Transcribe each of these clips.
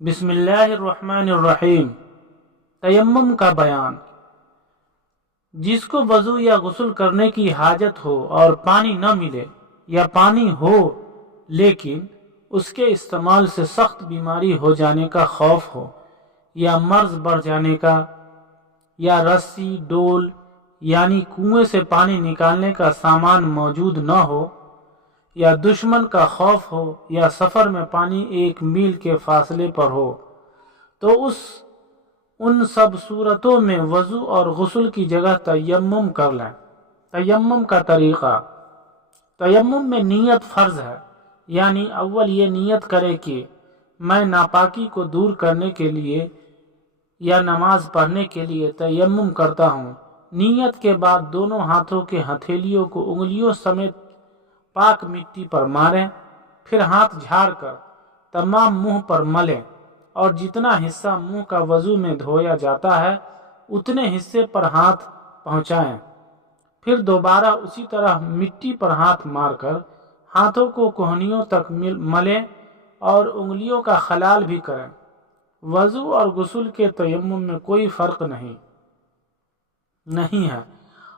بسم اللہ الرحمن الرحیم۔ تیمم کا بیان۔ جس کو وضو یا غسل کرنے کی حاجت ہو اور پانی نہ ملے یا پانی ہو لیکن اس کے استعمال سے سخت بیماری ہو جانے کا خوف ہو یا مرض بڑھ جانے کا، یا رسی ڈول یعنی کنویں سے پانی نکالنے کا سامان موجود نہ ہو، یا دشمن کا خوف ہو، یا سفر میں پانی 1 میل کے فاصلے پر ہو، تو ان سب صورتوں میں وضو اور غسل کی جگہ تیمم کر لیں۔ تیمم کا طریقہ۔ تیمم میں نیت فرض ہے، یعنی اول یہ نیت کرے کہ میں ناپاکی کو دور کرنے کے لیے یا نماز پڑھنے کے لیے تیمم کرتا ہوں۔ نیت کے بعد دونوں ہاتھوں کے ہتھیلیوں کو انگلیوں سمیت پاک مٹی پر ماریں، پھر ہاتھ جھاڑ کر تمام منہ پر ملیں اور جتنا حصہ منہ کا وضو میں دھویا جاتا ہے اتنے حصے پر ہاتھ پہنچائیں، پھر دوبارہ اسی طرح مٹی پر ہاتھ مار کر ہاتھوں کو کوہنیوں تک ملیں اور انگلیوں کا خلال بھی کریں۔ وضو اور غسل کے تیمم میں کوئی فرق نہیں ہے،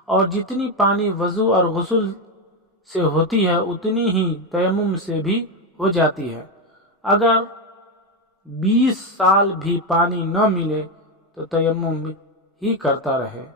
اور جتنی پانی وضو اور غسل سے ہوتی ہے اتنی ہی تیمم سے بھی ہو جاتی ہے۔ اگر 20 سال بھی پانی نہ ملے تو تیمم ہی کرتا رہے۔